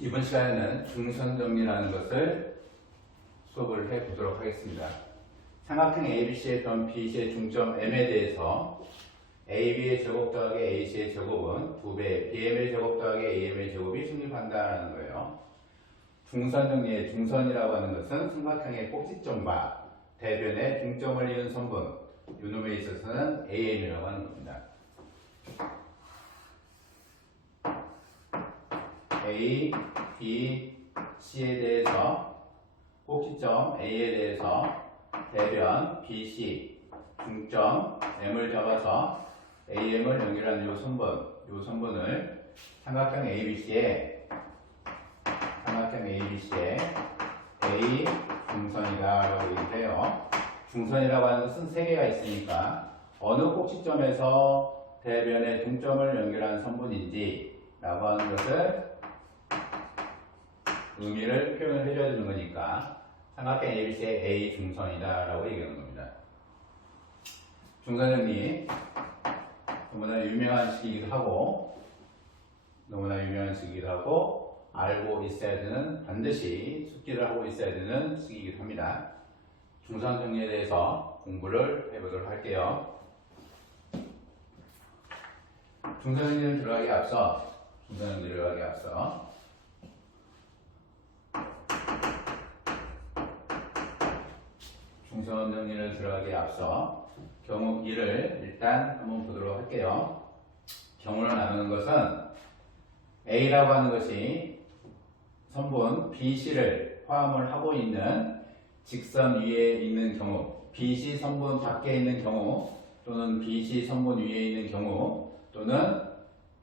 이번 시간에는 중선정리라는 것을 수업을 해보도록 하겠습니다. 삼각형 ABC의 점 BC의 중점 M에 대해서 AB의 제곱 더하기 AC의 제곱은 2배 BM의 제곱 더하기 AM의 제곱이 성립한다는 거예요. 중선정리의 중선이라고 하는 것은 삼각형의 꼭지점과 대변의 중점을 이은 선분, 요놈에 있어서는 AM이라고 하는 겁니다. A, B, C에 대해서 꼭지점 A에 대해서 대변 B, C, 중점 M을 잡아서 AM을 연결하는 요 선분을 삼각형 ABC의 A 중선이다 라고 얘기해요. 중선이라고 하는 것은 세 개가 있으니까 어느 꼭지점에서 대변의 중점을 연결한 선분인지 라고 하는 것을 의미를 표현을 해줘야 되는 거니까 삼각형 ABC의 A 중선이다 라고 얘기하는 겁니다. 중선정리 너무나 유명한 식이기도 하고 알고 있어야 되는, 반드시 숙지를 하고 있어야 되는 식이기도 합니다. 중선정리에 대해서 공부를 해보도록 할게요. 중선정리를 들어가기 앞서 경우 1을 일단 한번 보도록 할게요. 경우를 나누는 것은 A라고 하는 것이 선분 BC를 포함을 하고 있는 직선 위에 있는 경우, BC 선분 밖에 있는 경우, 또는 BC 선분 위에 있는 경우, 또는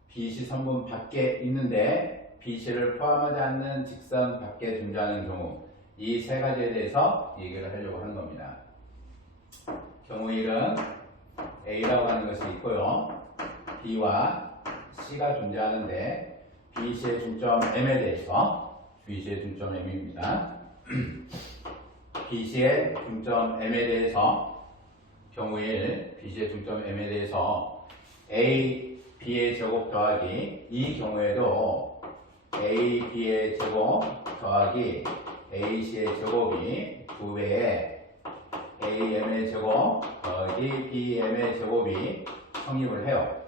BC 선분 밖에 있는데 BC를 포함하지 않는 직선 밖에 존재하는 경우, 이 세 가지에 대해서 얘기를 하려고 하는 겁니다. 경우 1은 A라고 하는 것이 있고요. B와 C가 존재하는데 BC의 중점 M에 대해서, BC의 중점 M입니다. BC의 중점 M에 대해서 경우 1, BC의 중점 M에 대해서 A, B의 제곱 더하기, 이 경우에도 A, B의 제곱 더하기 AC의 제곱이 2배의 AM의 제곱 더하기 BM의 제곱이 성립을 해요.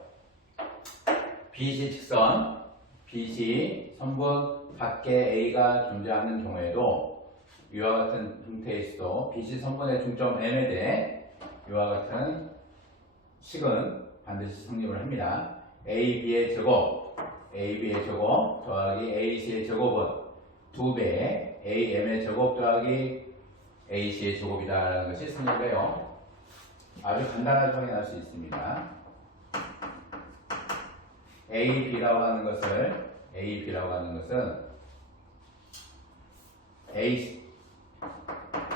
BC 직선, BC 선분 밖에 A가 존재하는 경우에도 이와 같은 형태에서도 BC 선분의 중점 M에 대해 이와 같은 식은 반드시 성립을 합니다. AB의 제곱 더하기 AC의 제곱은 2배의 AM의 제곱 더하기 AC의 제곱이다라는 것이 성립해요. 아주 간단하게 확인할 수 있습니다. AB라고 하는 것은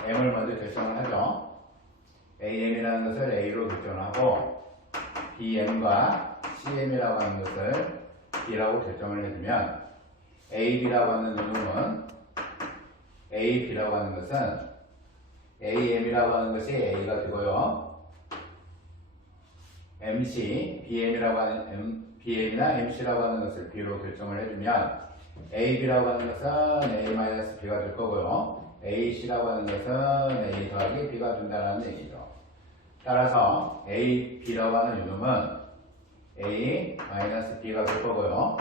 M을 먼저 결정을 하죠. AM이라는 것을 A로 결정을 하고 BM과 CM이라고 하는 것을 B라고 결정을 해주면 AB라고 하는 이름은 AB라고 하는 것은 AM이라고 하는 것이 A가 되고요. MC, BM이나 MC라고 하는 것을 B로 결정을 해주면 AB라고 하는 것은 A-B가 될 거고요. AC라고 하는 것은 A 더하기 B가 된다는 얘기죠. 따라서 AB라고 하는 이놈은 A-B가 될 거고요.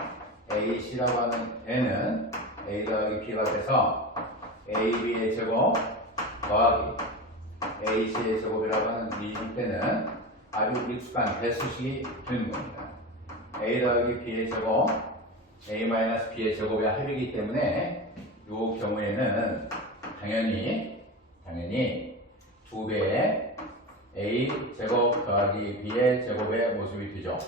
AC라고 하는 N은 A 더하기 B가 돼서 AB의 제곱 더하기 AC의 제곱이라고 하는 이 형태는 아주 익숙한 배수식이 되는 겁니다. A 더하기 B의 제곱, A-B의 제곱의 합이기 때문에 이 경우에는 당연히 2배의 A 제곱 더하기 B의 제곱의 모습이 되죠.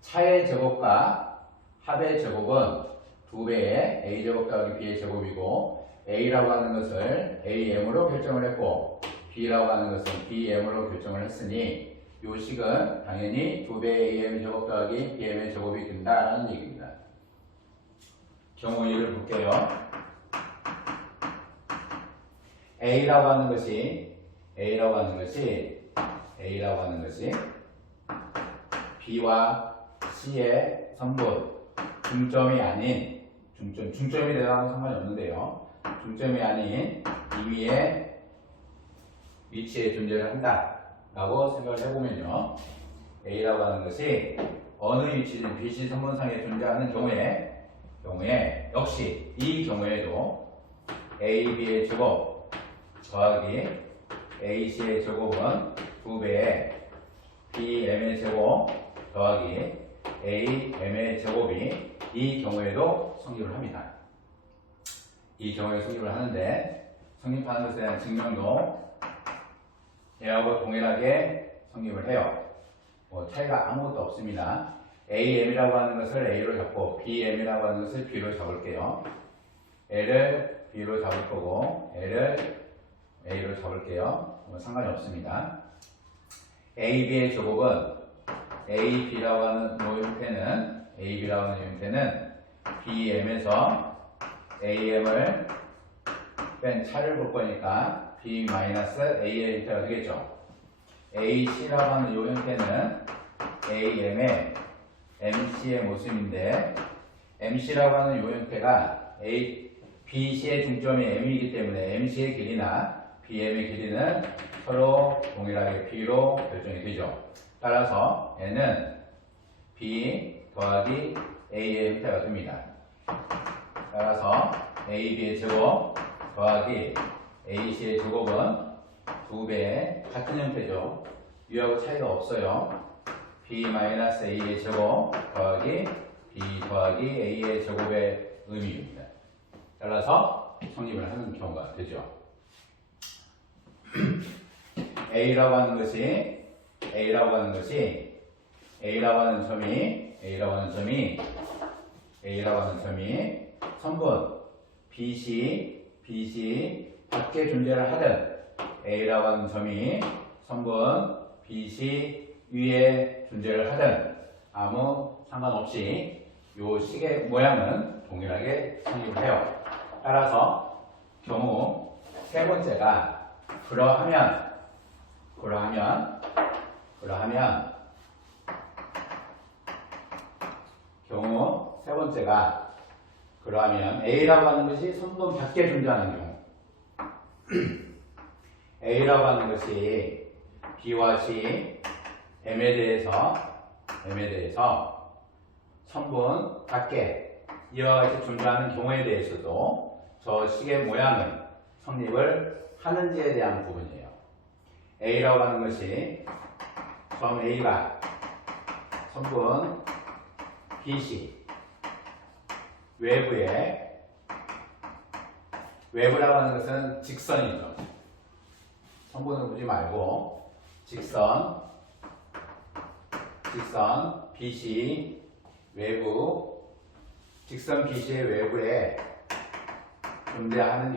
차의 제곱과 합의 제곱은 2배의 A 제곱 더하기 B의 제곱이고, A라고 하는 것을 AM으로 결정을 했고 B라고 하는 것은 BM으로 결정을 했으니 이 식은 당연히 2배의 AM 제곱 더하기 BM의 제곱이 된다는 얘기입니다. 경우 1을 볼게요. A라고 하는 것이 B와 C의 선분 중점이 아닌 중점이 되어가면 상관이 없는데요. 중점이 아닌 이 위에 위치에 존재를 한다 라고 생각을 해보면요, A라고 하는 것이 어느 위치든 BC 선분상에 존재하는 경우에 역시 이 경우에도 AB의 제곱 더하기 AC의 제곱은 2배의 BM의 제곱 더하기 AM의 제곱이 이 경우에도 성립을 합니다. 이 경우에 성립을 하는데, 성립하는 것에 대한 증명도 얘하고 동일하게 성립을 해요. 뭐 차이가 아무것도 없습니다. AM이라고 하는 것을 A로 잡고 BM이라고 하는 것을 B로 잡을게요. L을 B로 잡을 거고 L을 A로 잡을게요. 뭐 상관이 없습니다. AB의 제곱은 AB라고 하는 형태는 BM에서 AM을 뺀 차를 볼 거니까 B-AL 형태가 되겠죠. AC라고 하는 이 형태는 AM의 MC의 모습인데, MC라고 하는 이 형태가 BC의 중점이 M이기 때문에 MC의 길이나 BM의 길이는 서로 동일하게 B로 결정이 되죠. 따라서 얘는 B 더하기 A의 형태가 됩니다. 따라서 AB의 제곱 더하기 AC의 제곱은 2배의 같은 형태죠. 위하고 차이가 없어요. B-A의 제곱 더하기 B 더하기 A의 제곱의 의미입니다. 따라서 성립을 하는 경우가 되죠. A라고 하는 점이 선분 BC 밖에 존재를 하든, A라고 하는 점이 선분 BC 위에 존재를 하든 아무 상관없이 이 식의 모양은 동일하게 성립을 해요. 따라서 경우 세 번째가 그러하면 경우 세 번째가 A라고 하는 것이 선분 밖에 존재하는 경우 A라고 하는 것이 B와 C, M에 대해서 선분 밖에 이와 같이 존재하는 경우에 대해서도 저 식의 모양은 성립을 하는지에 대한 부분이에요. A라고 하는 것이 점 A가 선분 BC 외부라고 하는 것은 직선이죠. 선분을 보지 말고 직선 BC 외부, 직선 BC의 외부에 존재하는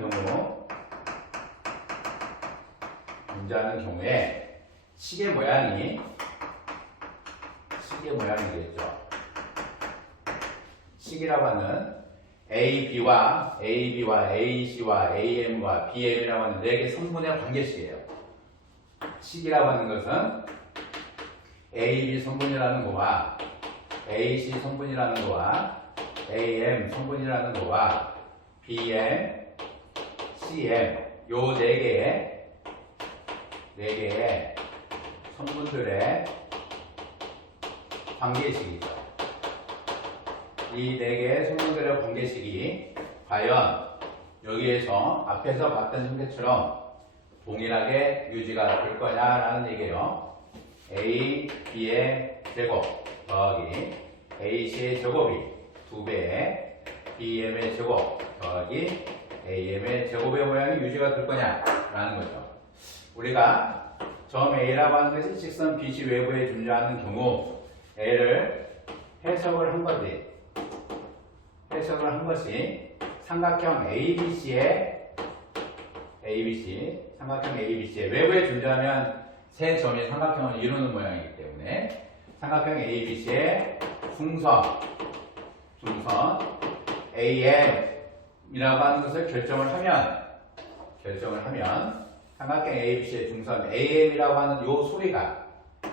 경우에 식의 모양이 되겠죠. 식이라고 하는 AB와 AC와 AM과 BM이라고 하는 4개 성분의 관계식이에요. 식이라고 하는 것은 AB 성분이라는 거와 AC 성분이라는 거와 AM 성분이라는 거와 BM, CM 요 4개의 성분들의 관계식이죠. 이 4개의 성분들의 관계식이 과연 여기에서 앞에서 봤던 형태처럼 동일하게 유지가 될 거냐라는 얘기예요. A, B의 제곱 더하기 AC의 제곱이 2배의 BM의 제곱 더하기 AM의 제곱의 모양이 유지가 될 거냐라는 거죠. 우리가 점 A라고 하는 것이 직선 BC 외부에 존재하는 경우 A를 해석을 한 것이 삼각형 ABC의 외부에 존재하면 세 점이 삼각형을 이루는 모양이기 때문에 삼각형 ABC의 중선 AM이라고 하는 것을 결정을 하면 삼각형 ABC의 중선 AM이라고 하는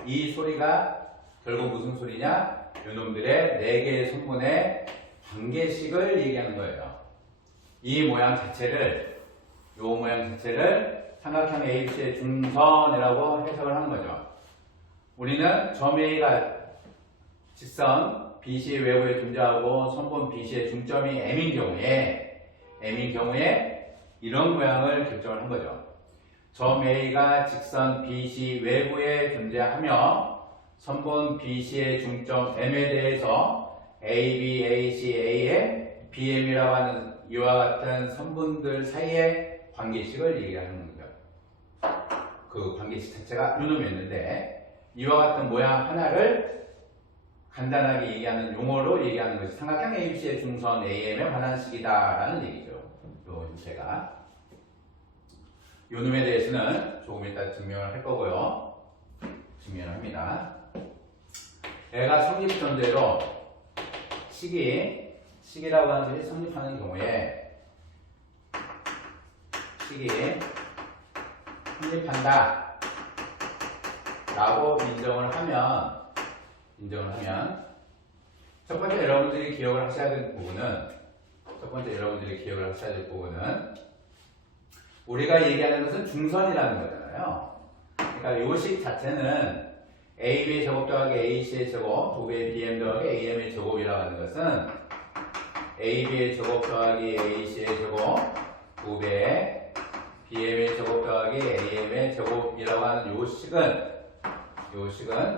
이 소리가 결국 무슨 소리냐? 이놈들의 4개의 성분의 관계식을 얘기하는 거예요. 이 모양 자체를, 요 모양 자체를 삼각형 ABC의 중선이라고 해석을 하는 거죠. 우리는 점 A가 직선 BC 외부에 존재하고 선분 BC의 중점이 M인 경우에 이런 모양을 결정을 한 거죠. 점 A가 직선 BC 외부에 존재하며 선분 BC의 중점 M에 대해서 AB, AC, AM, BM이라고 하는 이와 같은 선분들 사이의 관계식을 얘기하는 거죠. 그 관계식 자체가 요놈이었는데 이와 같은 모양 하나를 간단하게 얘기하는 용어로 얘기하는 것이 삼각형 ABC의 중선 AM에 관한 식이다라는 얘기죠. 요 유체가. 요놈에 대해서는 조금 이따 증명을 할 거고요. 증명을 합니다. 애가 성립전제로 식이라고 하는 것이 성립하는 경우에 식이 성립한다 라고 인정을 하면 첫 번째 여러분들이 기억을 하셔야 될 부분은 우리가 얘기하는 것은 중선이라는 거잖아요. 그러니까 요식 자체는 AB의 제곱 더하기 AC의 제곱 2배의 BM 더하기 AM의 제곱이라고 하는 것은 AB의 제곱 더하기 AC의 제곱 2배의 BM의 제곱 더하기 AM의 제곱이라고 하는 요식은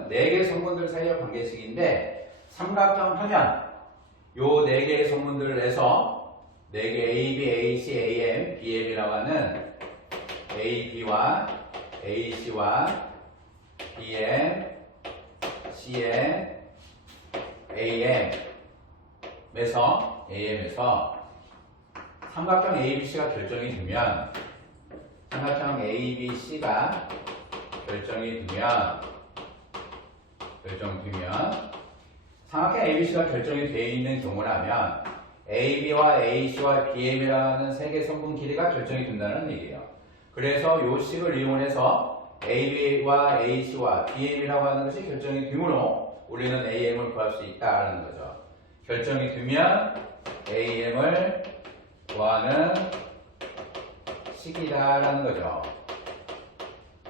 4개의 성분들 사이의 관계식인데 삼각형 하면 요 4개의 성분들을 해서 4개 AB, AC, AM, BM이라고 하는 AB와 AC와 BM, CM, AM에서 삼각형 ABC가 결정이 되면 삼각형 ABC가 결정되면 삼각형 ABC가 결정이 되어 있는 경우라면 AB와 AC와 BM이라는 세 개 성분 길이가 결정이 된다는 얘기예요. 그래서 이 식을 이용해서 AB와 AC와 BM이라고 하는 것이 결정이 되므로 우리는 AM을 구할 수 있다는 거죠. 결정이 되면 AM을 구하는 식이다라는 거죠.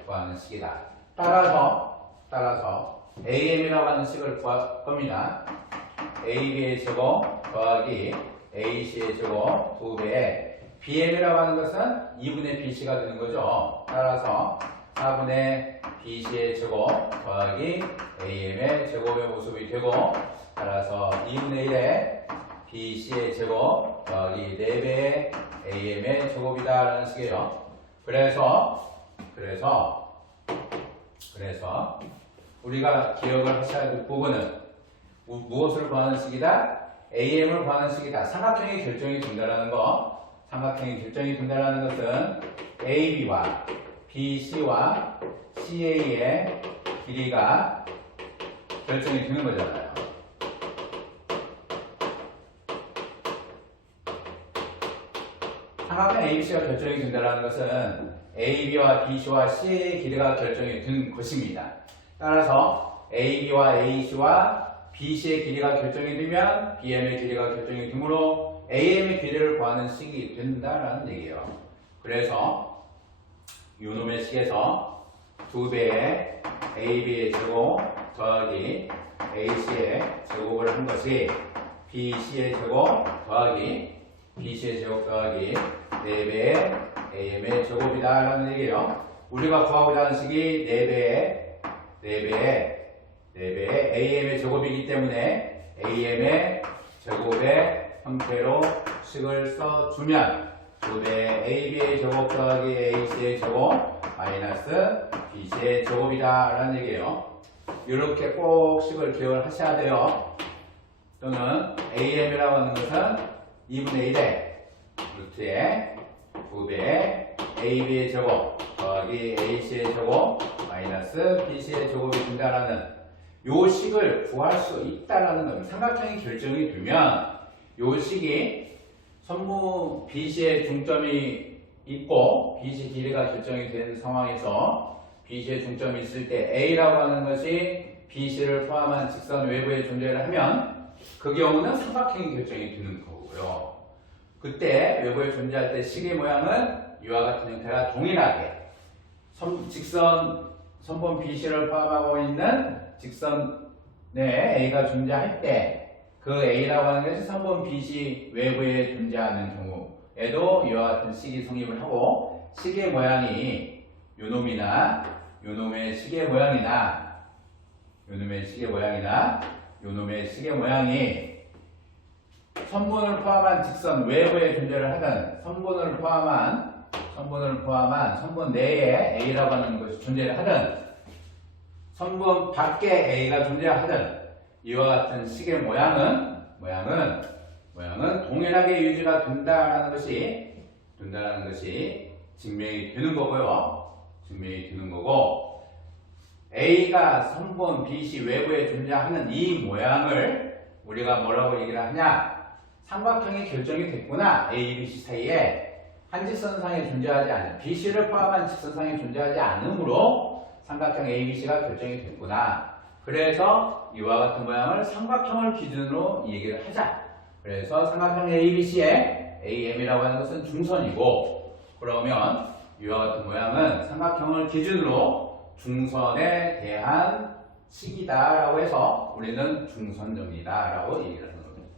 구하는 식이다. 따라서 AM이라고 하는 식을 구할 겁니다. AB의 제곱 더하기 AC의 제곱 2배에 BM이라고 하는 것은 2분의 BC가 되는 거죠. 따라서 4분의 BC의 제곱 더하기 AM의 제곱의 모습이 되고 따라서 2분의 1의 BC의 제곱 더하기 4배의 AM의 제곱이다 라는 식이에요. 그래서 우리가 기억을 하셔야 될 부분은 무엇을 구하는 식이다? AM을 구하는 식이다. 삼각형이 결정이 된다는 거. 삼각형이 결정이 된다는 것은 AB와 BC와 CA의 길이가 결정이 되는 거잖아요. 삼각형 ABC가 결정이 된다는 것은 AB와 BC와 CA의 길이가 결정이 된 것입니다. 따라서 AB와 AC와 BC의 길이가 결정이 되면 BM의 길이가 결정이 되므로 AM의 길이를 구하는 식이 된다라는 얘기예요. 그래서 요놈의 식에서 2배의 AB의 제곱 더하기 AC의 제곱을 한 것이 BC의 제곱 더하기 BC의 제곱 더하기 4배의 AM의 제곱이다라는 얘기예요. 우리가 구하고자 하는 식이 4배의 AM의 제곱이기 때문에 AM의 제곱의 형태로 식을 써주면 2배의 AB의 제곱 더하기 AC의 제곱 마이너스 BC의 제곱이다 라는 얘기예요. 이렇게 꼭 식을 기억을 하셔야 돼요. 또는 AM이라고 하는 것은 2분의 1의 루트에 2배의 AB의 제곱 더하기 AC의 제곱 마이너스 BC의 제곱이 된다라는 요 식을 구할 수 있다라는 겁니다. 삼각형이 결정이 되면 요 식이 선분 BC의 중점이 있고 BC 길이가 결정이 된 상황에서 BC의 중점이 있을 때 A라고 하는 것이 BC를 포함한 직선 외부에 존재를 하면 그 경우는 삼각형이 결정이 되는 거고요. 그때 외부에 존재할 때 식의 모양은 이와 같은 형태가 동일하게 선분 BC를 포함하고 있는 직선 내 A가 존재할 때 그 A라고 하는 것이 선분 BC 외부에 존재하는 경우에도 이와 같은 식이 성립을 하고 식의 모양이 요놈이나 요놈의 식의 모양이나 요놈의 식의 모양이 선분을 포함한 직선 외부에 존재를 하든 선분을 포함한 선분 내에 A라고 하는 것이 존재를 하든 선분 밖에 A가 존재하든 이와 같은 식의 모양은 동일하게 유지가 된다는 것이 증명이 되는 거고요. A가 선분 BC 외부에 존재하는 이 모양을 우리가 뭐라고 얘기를 하냐? 삼각형이 결정이 됐구나. A, B, C 사이에 한 직선상에 존재하지 않는 BC를 포함한 직선상에 존재하지 않으므로 삼각형 ABC가 결정이 됐구나. 그래서 이와 같은 모양을 삼각형을 기준으로 얘기를 하자. 그래서 삼각형 ABC의 AM이라고 하는 것은 중선이고, 그러면 이와 같은 모양은 삼각형을 기준으로 중선에 대한 식이다라고 해서 우리는 중선정리다라고 얘기를 하는 겁니다.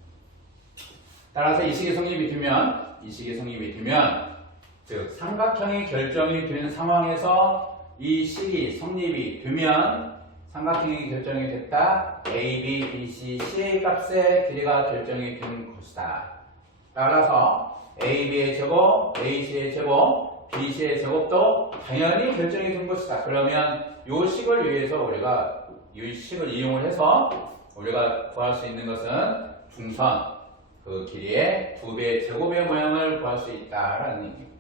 따라서 이 식이 성립이 되면 즉 삼각형이 결정이 되는 상황에서 이 식이 성립이 되면 삼각형이 결정이 됐다. A, B, B, C, C의 값의 길이가 결정이 되는 것이다. 따라서 A, B의 제곱, A, C의 제곱, B, C의 제곱도 당연히 결정이 된 것이다. 그러면 이 식을 위해서 우리가 이 식을 이용을 해서 우리가 구할 수 있는 것은 중선, 그 길이의 2배의 제곱의 모양을 구할 수 있다라는 얘기입니다.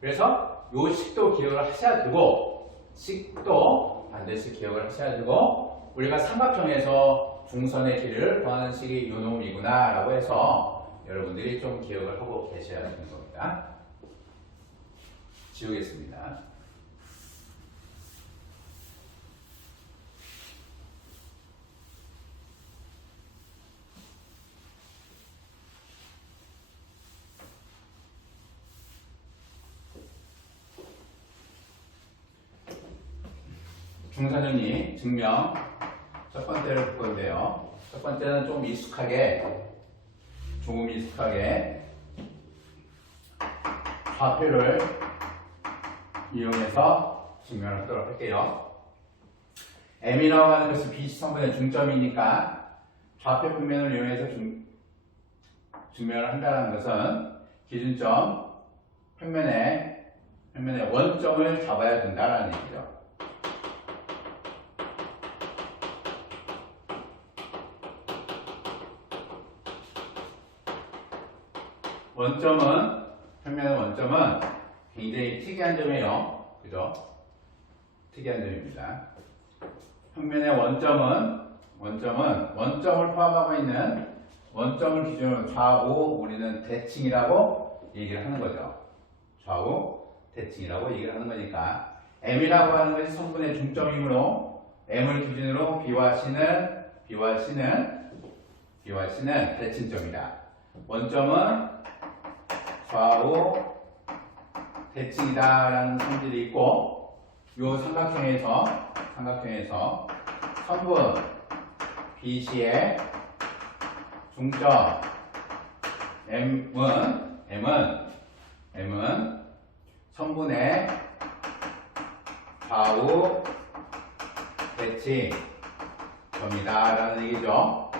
그래서 이 식도 기억을 하셔야 되고, 식도 반드시 기억을 하셔야 되고, 우리가 삼각형에서 중선의 길이를 구하는 식이 요 놈이구나 라고 해서 여러분들이 좀 기억을 하고 계셔야 되는 겁니다. 지우겠습니다. 중선정리 증명 첫 번째를 볼 건데요. 첫 번째는 조금 조금 익숙하게 좌표를 이용해서 증명을 하도록 할게요. M이라고 하는 것이 BC 성분의 중점이니까 좌표 평면을 이용해서 증명을 한다는 것은 기준점 평면의 원점을 잡아야 된다는 얘기죠. 평면의 원점은 굉장히 특이한 점이에요. 그죠? 특이한 점입니다. 평면의 원점을 포함하고 있는 원점을 기준으로 좌우 우리는 대칭이라고 얘기를 하는 거죠. 좌우 대칭이라고 얘기를 하는 거니까 M이라고 하는 것이 성분의 중점이므로 M을 기준으로 B와 C는 대칭점이다. 원점은 좌우 대칭이다라는 성질이 있고, 이 삼각형에서 선분 BC의 중점 M은 선분의 좌우 대칭점이다라는 얘기죠.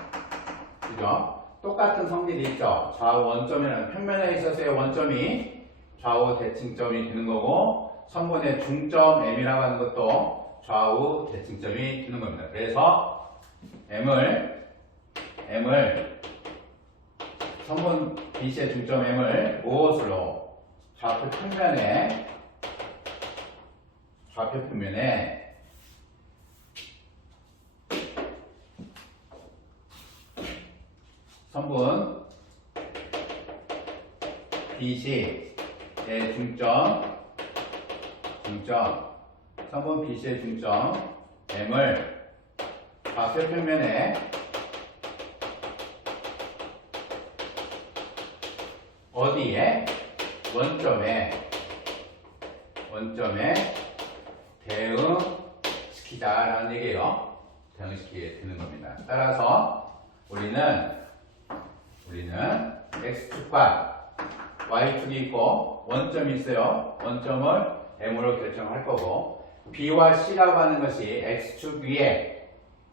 그죠? 똑같은 성질이 있죠. 좌우 원점이라는 평면에 있어서의 원점이 좌우 대칭점이 되는 거고, 선분의 중점 M이라고 하는 것도 좌우 대칭점이 되는 겁니다. 그래서 M을 선분 BC의 중점 M을 무엇으로 좌표 평면에 선분 BC의 선분 BC의 중점 M을 좌표 평면에 어디에? 원점에 대응시키자라는 얘기예요. 대응시키게 되는 겁니다. 따라서 우리는 x축과 y축이 있고 원점이 있어요. 원점을 m으로 결정할 거고 b와 c라고 하는 것이 x축 위에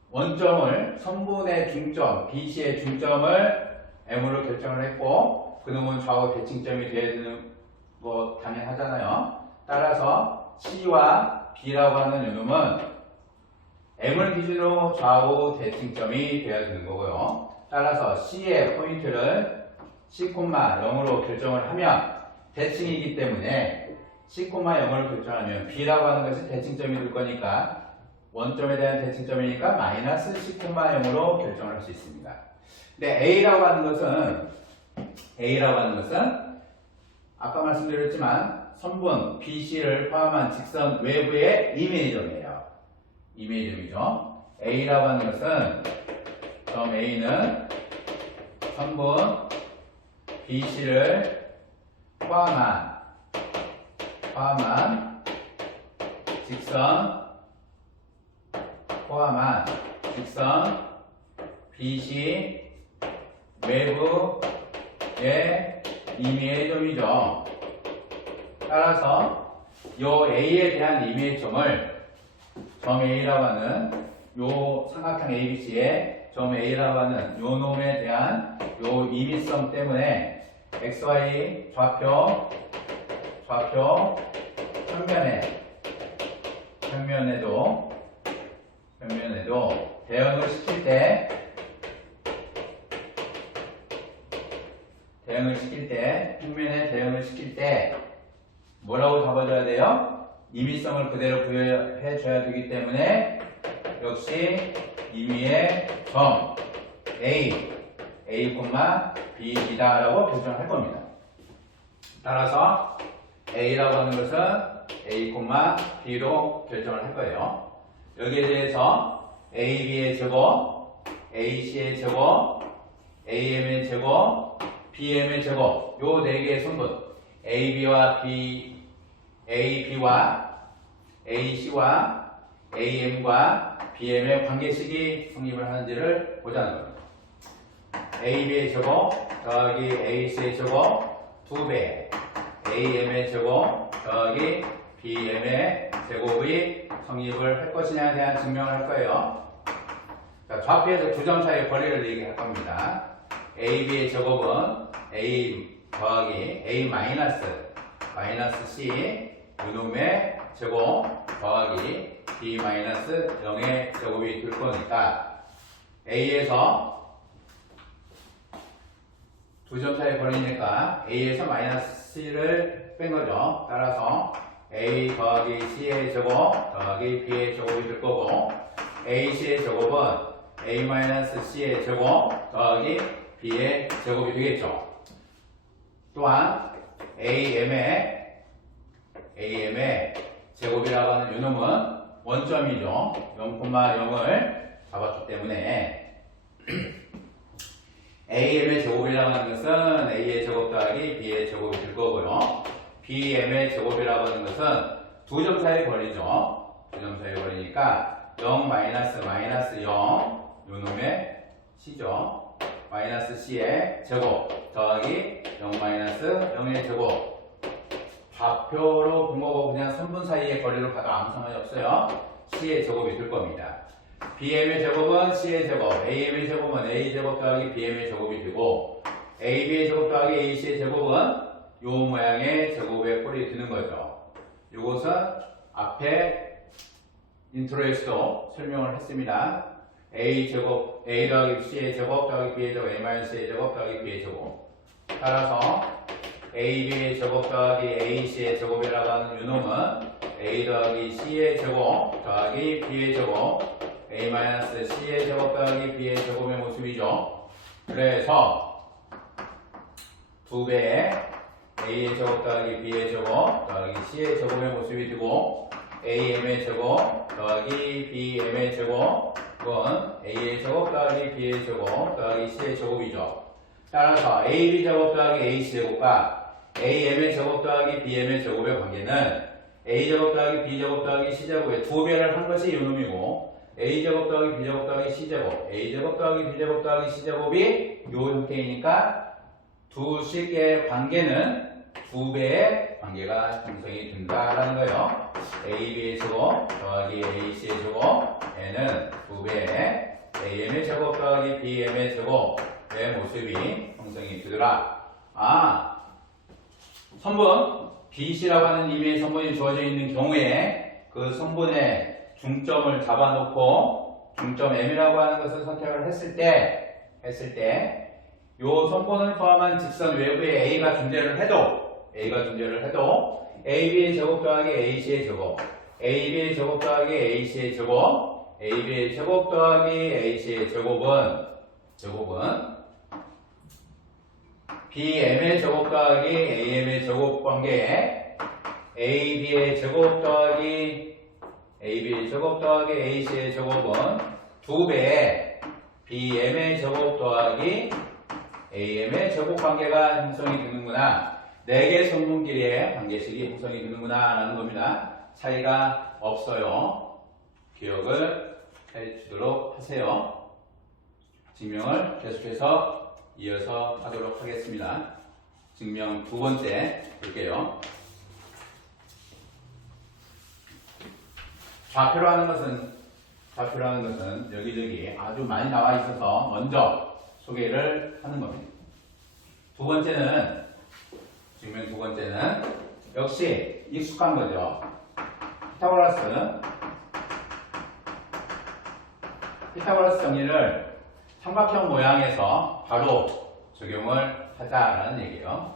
원점을 선분의 중점, BC의 중점을 m으로 결정을 했고 그놈은 좌우 대칭점이 되어야 되는 거 당연하잖아요. 따라서 C와 B라고 하는 요놈은 M을 기준으로 좌우 대칭점이 되어야 되는 거고요. 따라서 C의 포인트를 C,0으로 결정을 하면 대칭이기 때문에 C,0을 결정하면 B라고 하는 것이 대칭점이 될 거니까 원점에 대한 대칭점이니까 마이너스 C,0으로 결정을 할 수 있습니다. 근데 A라고 하는 것은 아까 말씀드렸지만 선분 BC를 포함한 직선 외부의 이미지점이에요. 이미지점이죠. A라고 하는 것은 점 A는 선분 BC를 포함한 직선 BC 외부의 이미지점이죠. 따라서 요 A에 대한 이미지점을 점 A라고 하는 요 삼각형 ABC의 점 A라고 하는 요 놈에 대한 요 이미성 때문에 XY 좌표 평면에도 대응을 시킬 때 평면에 대응을 시킬 때 뭐라고 잡아줘야 돼요? 임의성을 그대로 부여해 줘야 되기 때문에 역시 임의의 점 A, B이다라고 결정할 겁니다. 따라서 A라고 하는 것은 A, B로 결정을 할 거예요. 여기에 대해서 AB의 제곱, AC의 제곱, AM의 제곱, BM의 제곱 요 네 개의 성분 AB와 AC와 AM과 BM의 관계식이 성립을 하는지를 보자는 겁니다. AB의 제곱 더하기 AC의 제곱 2배 AM의 제곱 더하기 BM의 제곱이 성립을 할 것이냐에 대한 증명을 할 거예요. 자, 좌표에서 두 점 차이의 거리를 얘기할 겁니다. AB의 제곱은 A 더하기 A 마이너스 C 요놈의 제곱 더하기 B 마이너스 0의 제곱이 될 거니까 A에서 두 점 차이 거리니까 A에서 마이너스 C를 뺀 거죠. 따라서 A 더하기 C의 제곱 더하기 B의 제곱이 될 거고 AC의 제곱은 A 마이너스 C의 제곱 더하기 B의 제곱이 되겠죠. 또한 AM의 제곱이라고 하는 요놈은 원점이죠. 0,0을 잡았기 때문에 AM의 제곱이라고 하는 것은 A의 제곱 더하기 B의 제곱이 될 거고요. BM의 제곱이라고 하는 것은 두 점 사이 거리죠. 두 점 사이 거리니까 0 마이너스 0 요놈의 C죠. 마이너스 C의 제곱 더하기 0 마이너스 0의 제곱 좌표로 본 거고 그냥 선분 사이의 거리로 봐도 아무 상관이 없어요. C의 제곱이 될 겁니다. BM의 제곱은 C의 제곱, AM의 제곱은 A 제곱 더하기 BM의 제곱이 되고 AB의 제곱 더하기 AC의 제곱은 요 모양의 제곱의 꼴이 되는 거죠. 이것은 앞에 인트로에서도 설명을 했습니다. A 제곱, A 더하기 C의 제곱 더하기 B의 제곱, A 마이너스 C의 제곱 더하기 B의 제곱. 따라서 AB의 제곱 더하기 AC의 제곱이라고 하는 요놈은 A 더하기 C의 제곱 더하기 B의 제곱, A 마이너스 C의 제곱 더하기 B의 제곱의 모습이죠. 그래서 2배의 A의 제곱 더하기 B의 제곱 더하기 C의 제곱의 모습이 되고 AM의 제곱 더하기 BM의 제곱 이건 A의 제곱 더하기 B의 제곱 더하기 C의 제곱이죠. 따라서 AB 제곱 더하기 AC 제곱과 AM의 제곱 더하기 BM의 제곱의 관계는 A 제곱 더하기 B 제곱 더하기 C 제곱의 2배를 한 것이 이놈이고 A 제곱 더하기 B 제곱 더하기 C 제곱, A 제곱 더하기 B 제곱 더하기 C 제곱이 요 형태이니까 두 식의 관계는 2배의 관계가 형성이 된다라는 거예요. AB의 제곱 더하기 AC의 제곱 N은 2배의 AM의 제곱 더하기 BM의 제곱의 모습이 형성이 되더라. 선분 BC라고 하는 임의의 선분이 주어져 있는 경우에 그 선분의 중점을 잡아놓고 중점 M이라고 하는 것을 선택을 했을 때 요 선분을 포함한 직선 외부에 A가 존재를 해도 AB의 제곱 더하기 AC의 제곱, AB의 제곱 더하기 AC의 제곱, AB의 제곱 더하기 AC의 제곱은 BM의 제곱 더하기 AM의 제곱 관계에 AB의 제곱 더하기 AC의 제곱은 2배의 BM의 제곱 더하기 AM의 제곱 관계가 형성이 되는구나. 4개 선분끼리의 관계식이 형성이 되는구나 라는 겁니다. 차이가 없어요. 기억을 해주도록 하세요. 증명을 계속해서 이어서 하도록 하겠습니다. 증명 두 번째 볼게요. 좌표라는 것은 여기저기 아주 많이 나와 있어서 먼저 소개를 하는 겁니다. 증명 두 번째는 역시 익숙한 거죠. 피타고라스 정리를 삼각형 모양에서 바로 적용을 하자라는 얘기예요.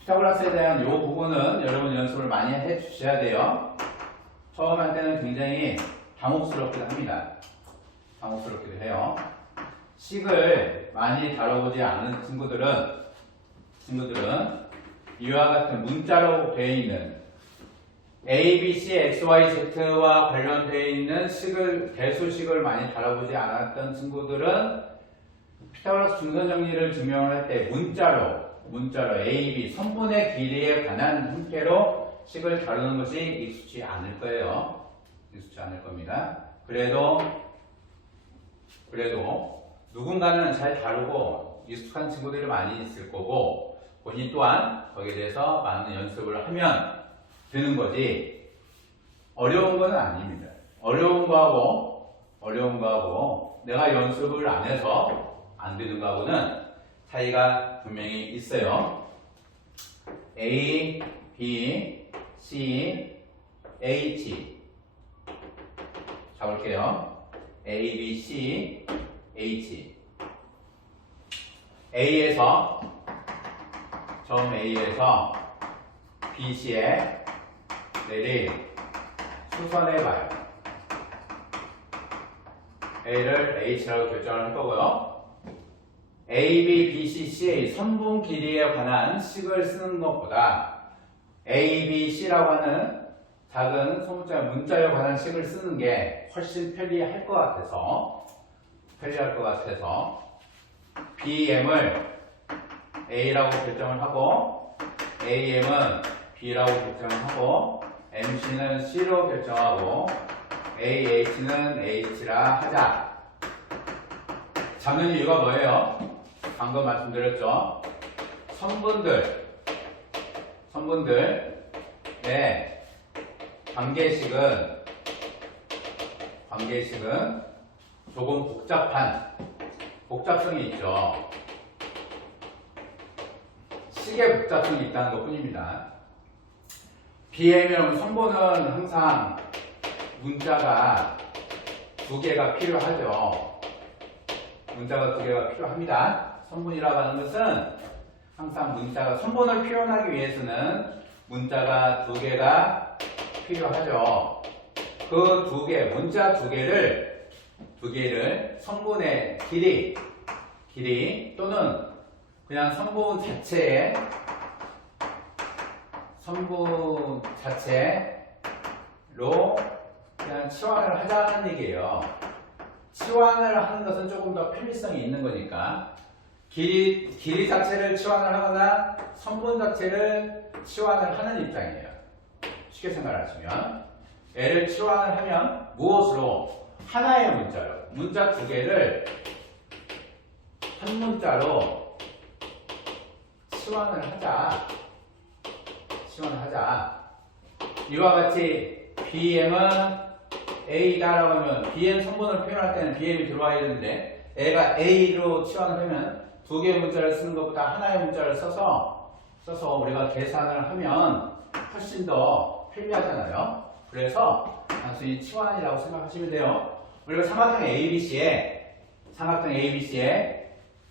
피타고라스에 대한 이 부분은 여러분 연습을 많이 해 주셔야 돼요. 처음 할 때는 굉장히 당혹스럽기도 합니다. 당혹스럽기도 해요. 식을 많이 다뤄보지 않은 친구들은 이와 같은 문자로 되어 있는 A, B, C, X, Y, Z와 관련되어 있는 대수식을 많이 다뤄보지 않았던 친구들은 피타고라스 중선 정리를 증명을 할 때 문자로 A, B, 선분의 길이에 관한 형태로 식을 다루는 것이 익숙치 않을 거예요. 익숙치 않을 겁니다. 그래도 누군가는 잘 다루고 익숙한 친구들이 많이 있을 거고 본인 또한 거기에 대해서 많은 연습을 하면 되는 거지 어려운 건 아닙니다. 어려운 거하고 내가 연습을 안 해서 안 되는 거하고는 차이가 분명히 있어요. A, B, C, H 잡을게요. A, B, C, H 처음 A에서 BC에 내린 수선해봐요. A를 H라고 결정을 할 거고요. A, B, B, C, C의 선분 길이에 관한 식을 쓰는 것보다 A, B, C라고 하는 작은 소문자 문자에 관한 식을 쓰는 게 훨씬 편리할 것 같아서 BM을 A라고 결정을 하고 AM은 B라고 결정을 하고 MC는 C로 결정하고 AH는 H라 하자. 잡는 이유가 뭐예요? 방금 말씀드렸죠. 선분들의 관계식은 조금 복잡성이 있죠. 식의 복잡성이 있다는 것 뿐입니다. BM이라는 선분은 항상 문자가 2개가 필요하죠. 문자가 2개가 필요합니다. 선분이라고 하는 것은 항상 선분을 표현하기 위해서는 문자가 2개가 필요하죠. 그 문자 2개를 선분의 길이 또는 그냥 선분 자체로 그냥 치환을 하자는 얘기예요. 치환을 하는 것은 조금 더 편리성이 있는 거니까 길이 자체를 치환을 하거나 선분 자체를 치환을 하는 입장이에요. 쉽게 생각하시면 얘를 치환을 하면 무엇으로? 하나의 문자로 문자 두 개를 한 문자로 치환을 하자. 이와 같이 BM은 A다라고 하면 BM 성분을 표현할 때는 BM이 들어와야 되는데 얘가 A로 치환을 하면 두 개의 문자를 쓰는 것보다 하나의 문자를 써서 우리가 계산을 하면 훨씬 더 편리하잖아요. 그래서 단순히 치환이라고 생각하시면 돼요. 우리가 삼각형 ABC가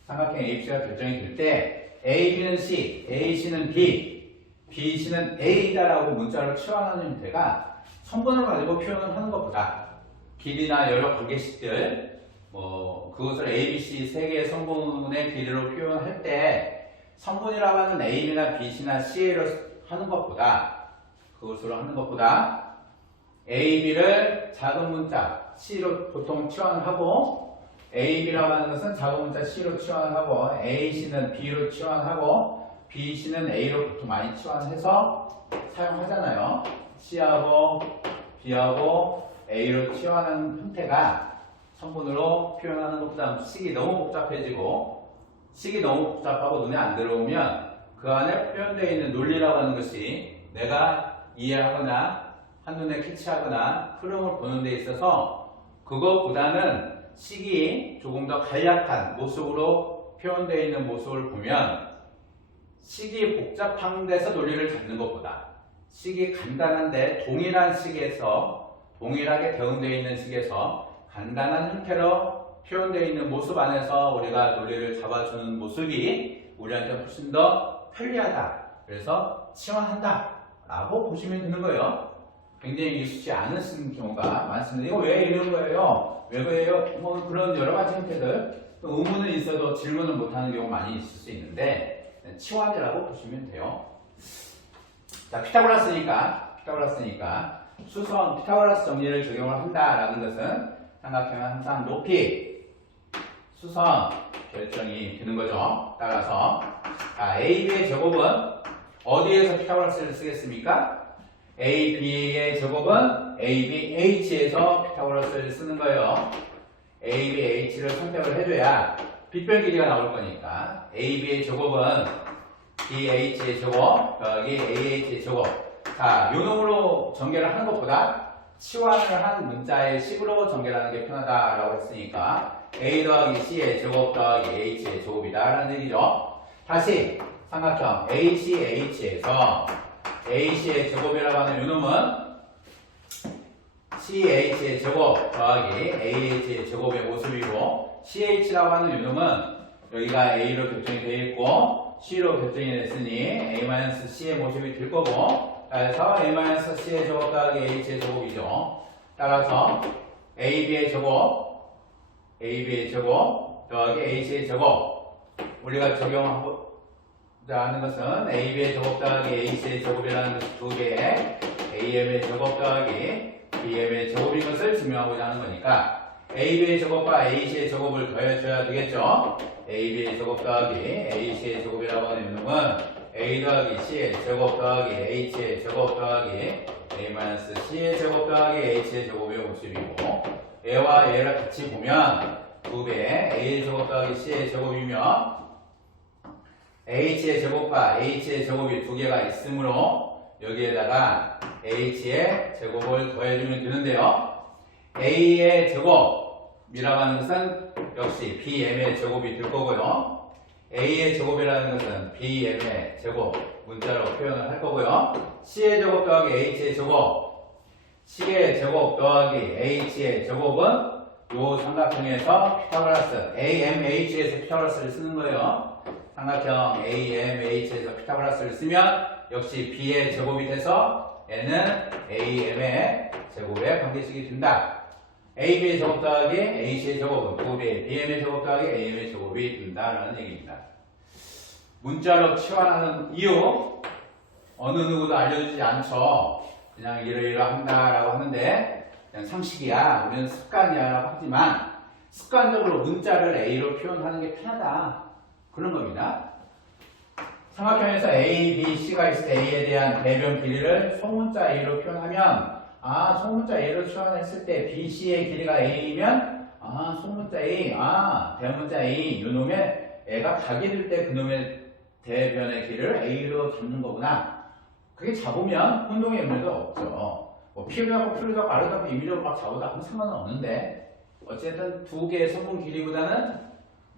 결정이 될 때 AB는 C, AC는 B, BC는 A다라고 문자로 치환하는 형태가 성분을 가지고 표현을 하는 것보다 길이나 여러 관계식들 그것을 ABC 세 개의 성분의 길이로 표현할 때 성분이라고 하는 A나 B나 C로 하는 것보다 AB를 작은 문자 C로 보통 치환을 하고 AB라고 하는 것은 작은 문자 C로 치환을 하고 AC는 B로 치환하고 BC는 A로 보통 많이 치환해서 사용하잖아요. C하고 B하고 A로 치환하는 형태가 성분으로 표현하는 것보다 식이 너무 복잡하고 눈에 안 들어오면 그 안에 표현되어 있는 논리라고 하는 것이 내가 이해하거나 한눈에 캐치하거나 흐름을 보는 데 있어서 그것보다는 식이 조금 더 간략한 모습으로 표현되어 있는 모습을 보면 식이 복잡한 데서 논리를 잡는 것보다 식이 간단한데 동일하게 대응되어 있는 식에서 간단한 형태로 표현되어 있는 모습 안에서 우리가 논리를 잡아주는 모습이 우리한테 훨씬 더 편리하다. 그래서 치환한다 라고 보시면 되는 거예요. 굉장히 익숙지 않으신 경우가 많습니다. 이거 왜 이런 거예요? 왜 그래요? 그런 여러 가지 형태들 의문은 있어도 질문을 못하는 경우 많이 있을 수 있는데 치환이라고 보시면 돼요. 자, 피타고라스니까 수성 피타고라스 정리를 적용을 한다라는 것은 삼각형은 항상 높이 수성 결정이 되는 거죠. 따라서 AB의 제곱은 어디에서 피타고라스를 쓰겠습니까? AB의 제곱은 ABH에서 피타고라스를 쓰는 거예요. ABH를 선택을 해줘야 빗변 길이가 나올 거니까 AB의 제곱은 BH의 제곱 여기 AH의 제곱. 자, 요 놈으로 전개를 하는 것보다 치환을 한 문자의 식으로 전개를 하는 게 편하다라고 했으니까 A 더하기 C의 제곱 더하기 H의 제곱이다 라는 얘기죠. 다시 삼각형 ACH에서 AC의 제곱이라고 하는 요 놈은 CH의 제곱 더하기 AH의 제곱의 모습이고 CH라고 하는 요 놈은 여기가 A로 결정이 되어 있고 C로 결정이 됐으니 A-C의 모습이 될 거고 그래서 A-C의 제곱 더하기 H의 제곱이죠. 따라서 AB의 제곱 더하기 H의 제곱 우리가 적용하고자 하는 것은 AB의 제곱 더하기 H의 제곱이라는 두 개의 AM의 제곱 더하기 BM의 제곱인 것을 증명하고자 하는 거니까 AB의 제곱과 H의 제곱을 더해줘야 되겠죠. AB의 제곱 더하기 H의 제곱이라고 하는 놈은 A 더하기 C의 제곱 더하기 H의 제곱 더하기 A-C의 제곱 더하기 H의 제곱의 모습이고 얘와 얘를 같이 보면 2배 A의 제곱 더하기 C의 제곱이며 H의 제곱과 H의 제곱이 두 개가 있으므로 여기에다가 H의 제곱을 더해주면 되는데요. A의 제곱이라고 하는 것은 역시 BM의 제곱이 될 거고요. A의 제곱이라는 것은 BM의 제곱 문자로 표현을 할 거고요. C의 제곱 더하기 H의 제곱 C의 제곱 더하기 H의 제곱은 요 삼각형에서 피타고라스 AMH에서 피타고라스를 쓰는 거예요. 삼각형 AMH에서 피타고라스를 쓰면 역시 B의 제곱이 돼서 얘는 AM의 제곱의 관계식이 된다. AB의 제곱 더하기 H의 제곱은 2배 BM의 제곱 더하기 AM의 제곱이 된다라는 얘기입니다. 문자로 치환하는 이유 어느 누구도 알려주지 않죠. 그냥 이러이러 한다라고 하는데 그냥 상식이야 우리는 습관이야 라고 하지만 습관적으로 문자를 A로 표현하는 게 편하다. 그런 겁니다. 삼각형에서 A, B, C가 있을 때 A에 대한 대변 길이를 소문자 A로 표현하면 소문자 A로 표현했을 때 B, C의 길이가 A이면 소문자 A, 대문자 A 요놈의 애가 각이 될 때 그놈의 대변의 길이를 A로 잡는 거구나. 그게 잡으면 혼동의 의미도 없죠. 뭐 필요하고 필요하고 알아가고 임의적으로 막 잡아도 아무 상관은 없는데 어쨌든 두 개의 선분 길이보다는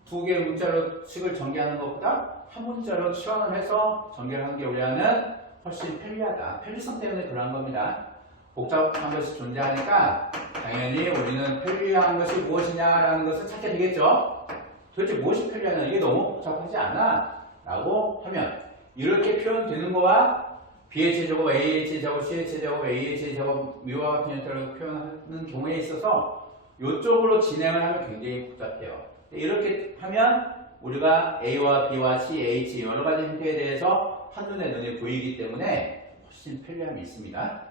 두 개의 문자로 식을 전개하는 것보다 한 문자로 치환을 해서 전개를 하는 게 우리는 훨씬 편리하다. 편리성 때문에 그러한 겁니다. 복잡한 것이 존재하니까 당연히 우리는 편리한 것이 무엇이냐라는 것을 찾게 되겠죠. 도대체 무엇이 편리하냐? 이게 너무 복잡하지 않아? 라고 하면 이렇게 표현되는 거와 BH제곱, AH제곱, CH제곱, AH제곱 미와 같은 형태로 표현하는 경우에 있어서 이쪽으로 진행을 하면 굉장히 복잡해요. 이렇게 하면 우리가 A와 B와 C, H 여러 가지 형태에 대해서 한눈에 눈에 보이기 때문에 훨씬 편리함이 있습니다.